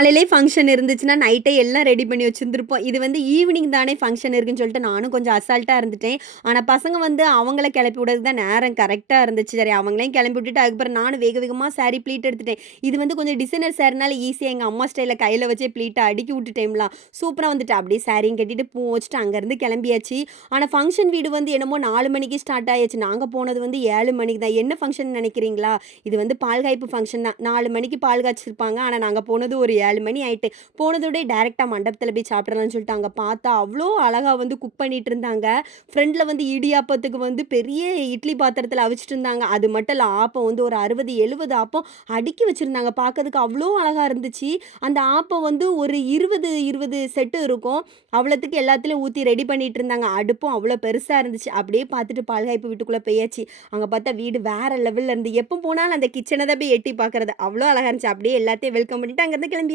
காலையிலே ஃபங்ஷன் இருந்துச்சுன்னா, நைட்டே எல்லாம் ரெடி பண்ணி வச்சிருந்திருப்போம். இது வந்து ஈவினிங் தானே ஃபங்ஷன் இருக்குன்னு சொல்லிட்டு நானும் கொஞ்சம் அசால்ட்டா இருந்துட்டேன். ஆனா பசங்க வந்து அவங்கள கிளப்பி விடுறதுக்கு தான் நேரம் கரெக்ட்டா இருந்துச்சு. சரி அவங்களையும் கிளப்பி விட்டுட்டு, அதுக்கப்புறம் நானும் வேக வேகமா சாரி ப்ளீட் எடுத்துட்டேன். இது வந்து கொஞ்சம் டிசைனர் சாரினால ஈஸியா எங்க அம்மா ஸ்டைல்ல கையில வச்சே ப்ளீட்ட அடுக்கி விட்டுட்டேன்லாம். சூப்பரா வந்துட்டு அப்படியே சாரியும் கட்டிட்டு, பூ வச்சுட்டு அங்கருந்து கிளம்பியாச்சு. ஆனா ஃபங்ஷன் வீடு வந்து என்னமோ 4 மணிக்கு ஸ்டார்ட் ஆயாச்சு. நாங்க போனது வந்து 7 மணிக்கு தான். என்ன ஃபங்ஷன் நினைக்கிறீங்களா? இது வந்து பால் காய்ப்பு ஃபங்ஷன் தான். 4 மணிக்கு பால் காய்ச்சிருப்பாங்க. ஆனா நாங்க போனது ஒரு 7 மணி ஆயிட்டு. போனதோடயே டைரக்ட்டா மண்டபத்தில போய் சாப்பிடலாம்னு சொல்லிட்டு அங்க பார்த்தா, அவ்ளோ அழகா வந்து குக் பண்ணிட்டு இருந்தாங்க. ஃப்ரண்ட்ல வந்து இடியாப்பத்துக்கு வந்து பெரிய இட்லி பாத்திரத்தில அவிச்சிட்டு இருந்தாங்க. அது மட்டும் இல்ல ஆப்பம் வந்து ஒரு 60, 70 ஆப்பம் அடுக்கி வச்சிருந்தாங்க. பார்க்கறதுக்கு அவ்ளோ அழகா இருந்துச்சு. அந்த ஆப்பம் வந்து ஒரு 20 செட்டு இருக்கும். அவ்வளத்துக்கு எல்லாத்துலயும் ஊத்தி ரெடி பண்ணிட்டு இருந்தாங்க. அடுப்பும் அவ்ளோ பெருசா இருந்துச்சு. அப்படியே பார்த்துட்டு பால்காய்ப்பு வீட்டுக்குள்ள போயாச்சு. அங்க பார்த்தா வீடு வேற லெவல்ல இருந்து எப்ப போனாலும் அந்த கிச்சன தான் போய் எட்டி பார்க்கறது. அவ்ளோ அழகா இருந்துச்சு. அப்படியே எல்லாத்தையும் வெல்கம் பண்ணிட்டு அங்கருந்து கிளம்பியாச்சு.